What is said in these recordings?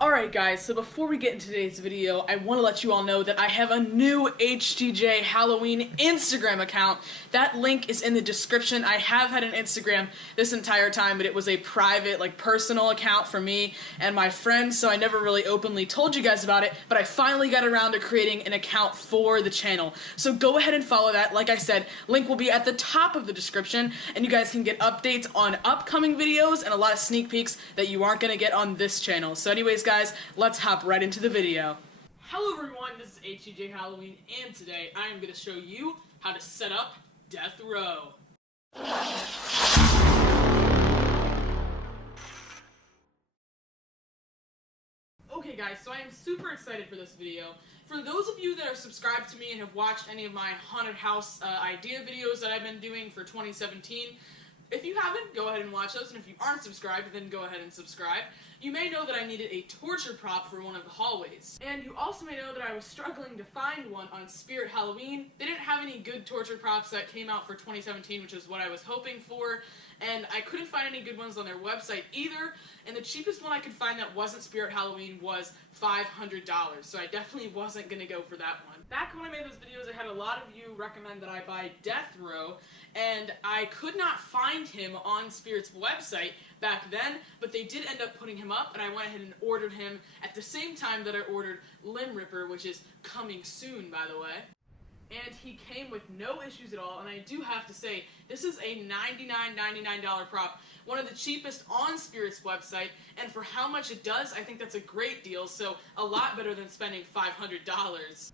Alright guys, so before we get into today's video, I want to let you all know that I have a new HGJ Halloween Instagram account. That link is in the description. I have had an Instagram this entire time, but it was a private, personal account for me and my friends, so I never really openly told you guys about it, but I finally got around to creating an account for the channel. So go ahead and follow that. Like I said, link will be at the top of the description, and you guys can get updates on upcoming videos and a lot of sneak peeks that you aren't going to get on this channel. So anyways, guys, let's hop right into the video. Hello everyone, this is HGJ Halloween, and today I am going to show you how to set up Death Row. Okay guys, so I am super excited for this video. For those of you that are subscribed to me and have watched any of my haunted house idea videos that I've been doing for 2017, if you haven't, go ahead and watch those, and if you aren't subscribed, then go ahead and subscribe. You may know that I needed a torture prop for one of the hallways. And you also may know that I was struggling to find one on Spirit Halloween. They didn't have any good torture props that came out for 2017, which is what I was hoping for. And I couldn't find any good ones on their website either. And the cheapest one I could find that wasn't Spirit Halloween was $500. So I definitely wasn't going to go for that one. Back when I made those videos, I had a lot of you recommend that I buy Death Row. And I could not find him on Spirit's website back then, but they did end up putting him up, and I went ahead and ordered him at the same time that I ordered Limb Ripper, which is coming soon, by the way. And he came with no issues at all, and I do have to say, this is a $99.99 prop, one of the cheapest on Spirit's website, and for how much it does, I think that's a great deal, so a lot better than spending $500.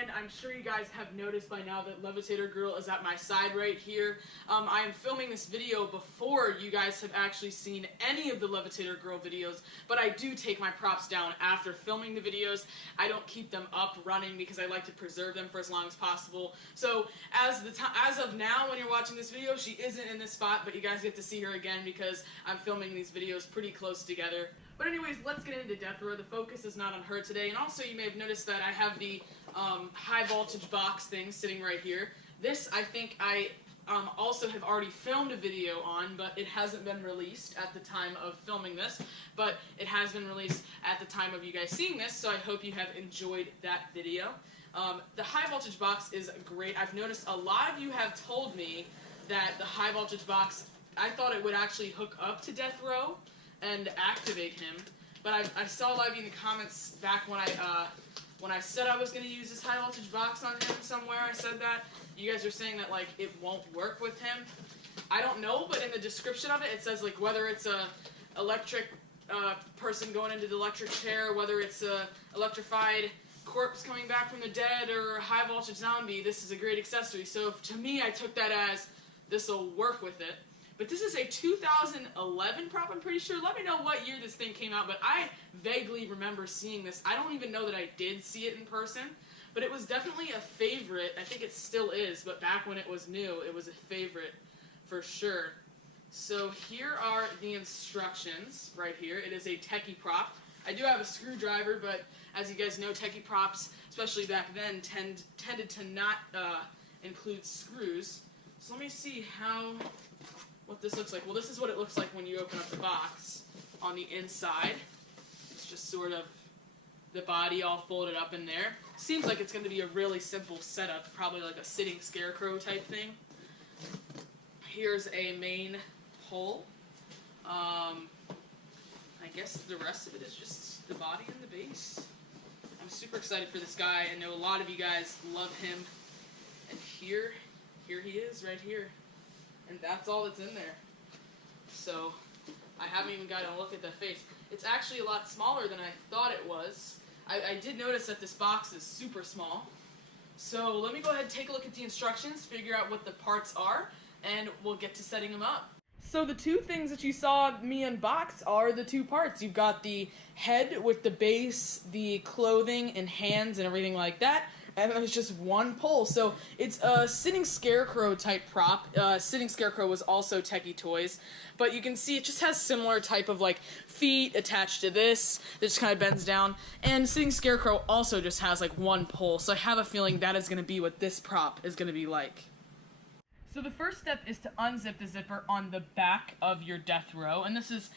And I'm sure you guys have noticed by now that Levitator Girl is at my side right here. I am filming this video before you guys have actually seen any of the Levitator Girl videos, but I do take my props down after filming the videos. I don't keep them up running because I like to preserve them for as long as possible. So as of now, when you're watching this video, she isn't in this spot, but you guys get to see her again because I'm filming these videos pretty close together. But anyways, let's get into Death Row. The focus is not on her today, and also you may have noticed that I have the high voltage box thing sitting right here. This, I think I also have already filmed a video on, but it hasn't been released at the time of filming this, but it has been released at the time of you guys seeing this, so I hope you have enjoyed that video. The high voltage box is great. I've noticed a lot of you have told me that the high voltage box, I thought it would actually hook up to Death Row and activate him, but I saw a lot of you in the comments back when I said I was going to use this high voltage box on him somewhere. I said that. You guys are saying that it won't work with him. I don't know, but in the description of it, it says whether it's a electric person going into the electric chair, whether it's a electrified corpse coming back from the dead, or a high voltage zombie, this is a great accessory. So to me, I took that as this will work with it. But this is a 2011 prop, I'm pretty sure. Let me know what year this thing came out, but I vaguely remember seeing this. I don't even know that I did see it in person, but it was definitely a favorite. I think it still is, but back when it was new, it was a favorite for sure. So here are the instructions right here. It is a techie prop. I do have a screwdriver, but as you guys know, techie props, especially back then, tended to not include screws. So let me see what this looks like. Well, this is what it looks like when you open up the box. On the inside, it's just sort of the body all folded up in there. Seems like it's going to be a really simple setup, probably like a sitting scarecrow type thing. Here's a main hole. I guess the rest of it is just the body and the base. I'm super excited for this guy. I know a lot of you guys love him. And here he is right here. And that's all that's in there. So, I haven't even gotten a look at the face. It's actually a lot smaller than I thought it was. I did notice that this box is super small. So, let me go ahead and take a look at the instructions, figure out what the parts are, and we'll get to setting them up. So the two things that you saw me unbox are the two parts. You've got the head with the base, the clothing and hands and everything like that. And there's just one pole. So it's a sitting scarecrow type prop. Sitting scarecrow was also Techie Toys. But you can see it just has similar type of feet attached to this that just kind of bends down. And sitting scarecrow also just has one pole. So I have a feeling that is going to be what this prop is going to be like. So the first step is to unzip the zipper on the back of your Death Row. And this is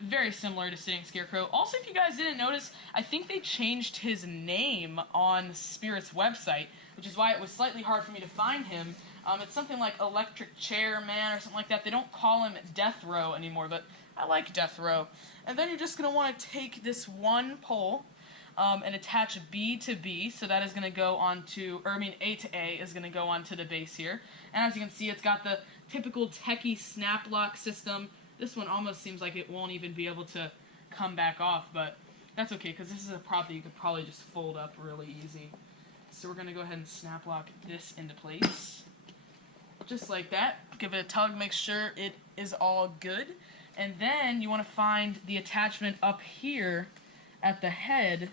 very similar to Sitting Scarecrow. Also, if you guys didn't notice, I think they changed his name on Spirit's website, which is why it was slightly hard for me to find him. It's something like Electric Chair Man or something like that. They don't call him Death Row anymore, but I like Death Row. And then you're just going to want to take this one pole and attach B to B, so that is going to go onto, or I mean A to A is going to go onto the base here. And as you can see, it's got the typical techie snap lock system. This one almost seems like it won't even be able to come back off, but that's okay, because this is a prop that you could probably just fold up really easy. So we're going to go ahead and snap lock this into place. Just like that. Give it a tug, make sure it is all good. And then you want to find the attachment up here at the head.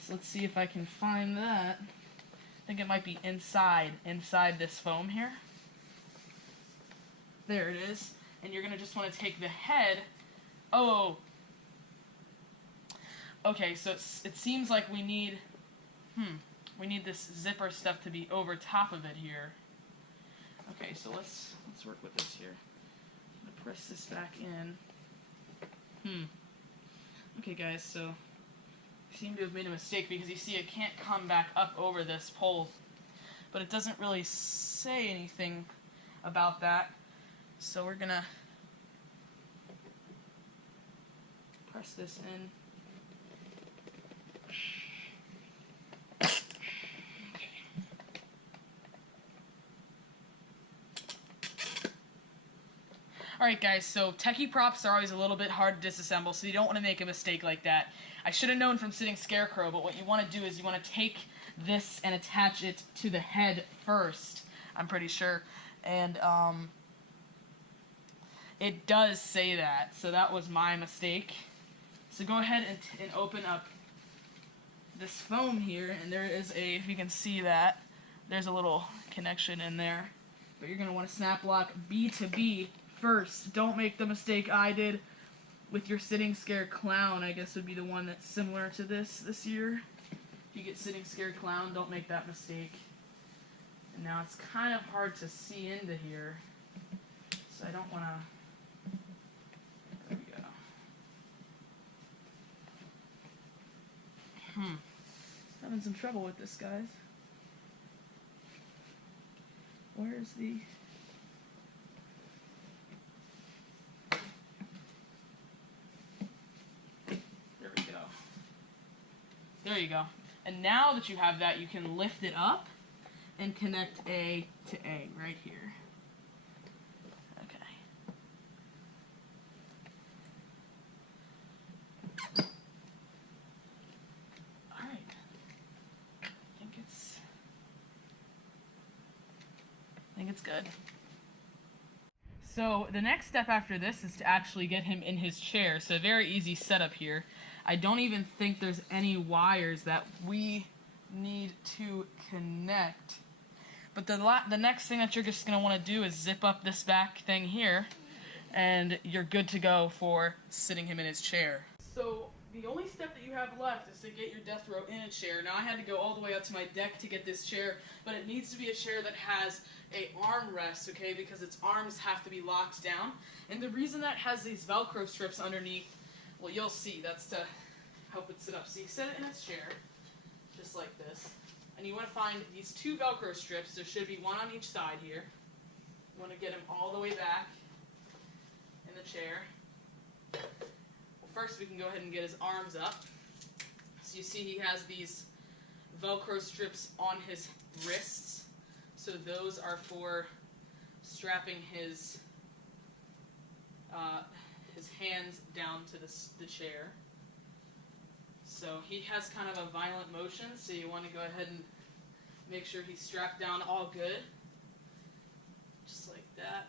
So let's see if I can find that. I think it might be inside this foam here. There it is. And you're going to just want to take the head. Oh. Okay, so it seems like we need this zipper stuff to be over top of it here. Okay, so let's work with this here. I'm going to press this back in. Okay, guys, so I seem to have made a mistake because you see it can't come back up over this pole, but it doesn't really say anything about that. So we're going to press this in. Alright guys, so techie props are always a little bit hard to disassemble, so you don't want to make a mistake like that. I should have known from Sitting Scarecrow, but what you want to do is you want to take this and attach it to the head first, I'm pretty sure. And it does say that, so that was my mistake. So go ahead and open up this foam here, and there is a, if you can see that, there's a little connection in there. But you're going to want to snap lock B to B first. Don't make the mistake I did with your Sitting Scared Clown. I guess would be the one that's similar to this year. If you get Sitting Scared Clown, don't make that mistake. And now it's kind of hard to see into here, so I don't want to. There we go. Having some trouble with this, guys. Where's the... There you go. And now that you have that, you can lift it up and connect A to A right here. Okay. Alright. I think it's good. So the next step after this is to actually get him in his chair. So a very easy setup here. I don't even think there's any wires that we need to connect. But the next thing that you're just going to want to do is zip up this back thing here, and you're good to go for sitting him in his chair. So the only step that you have left is to get your death row in a chair. Now I had to go all the way up to my deck to get this chair, but it needs to be a chair that has a armrest, okay, because its arms have to be locked down. And the reason that has these Velcro strips underneath, well, you'll see, that's to help it sit up. So you set it in its chair, just like this. And you want to find these two Velcro strips. There should be one on each side here. You want to get him all the way back in the chair. Well, first we can go ahead and get his arms up. So you see he has these Velcro strips on his wrists. So those are for strapping his hands down to the chair. So he has kind of a violent motion, so you want to go ahead and make sure he's strapped down all good. Just like that.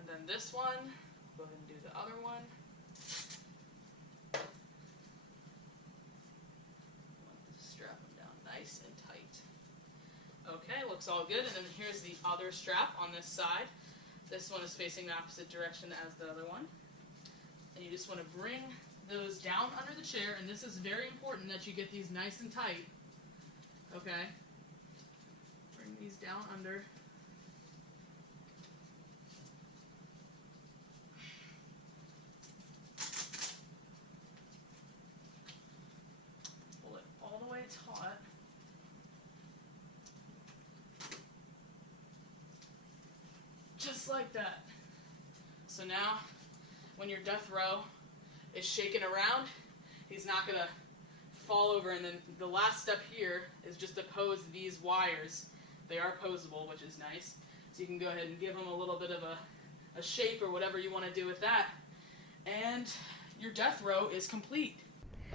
And then this one, go ahead and do the other one. Strap him down nice and tight. Okay, looks all good. And then here's the other strap on this side. This one is facing the opposite direction as the other one. And you just want to bring those down under the chair, and this is very important that you get these nice and tight. Okay? Bring these down under. just like that. So now, when your death row is shaking around, he's not going to fall over. And then the last step here is just to pose these wires. They are posable, which is nice. So you can go ahead and give them a little bit of a shape or whatever you want to do with that. And your death row is complete.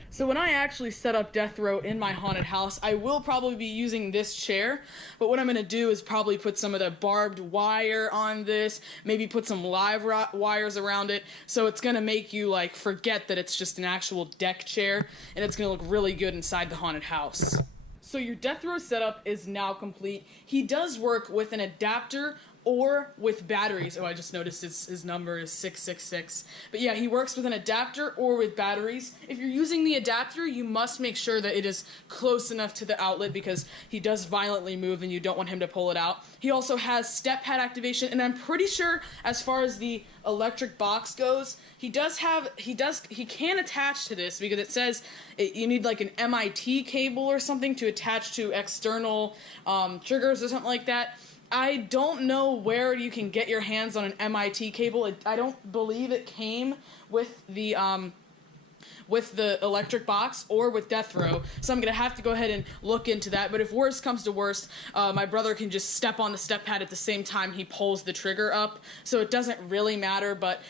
So when I actually set up death row in my haunted house, I will probably be using this chair, but what I'm going to do is probably put some of the barbed wire on this, maybe put some live wires around it, so it's going to make you like forget that it's just an actual deck chair, and it's going to look really good inside the haunted house. So your death row setup is now complete. He does work with an adapter or with batteries. Oh, I just noticed his number is 666. But yeah, he works with an adapter or with batteries. If you're using the adapter, you must make sure that it is close enough to the outlet because he does violently move and you don't want him to pull it out. He also has step pad activation, and I'm pretty sure as far as the electric box goes, he can attach to this because it says you need like an MIT cable or something to attach to external triggers or something like that. I don't know where you can get your hands on an MIT cable. I don't believe it came with the electric box or with death row, so I'm gonna have to go ahead and look into that. But if worst comes to worst, my brother can just step on the step pad at the same time he pulls the trigger up, so it doesn't really matter. But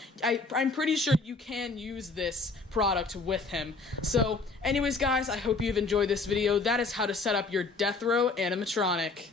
I'm pretty sure you can use this product with him. So anyways guys, I hope you've enjoyed this video. That is how to set up your death row animatronic.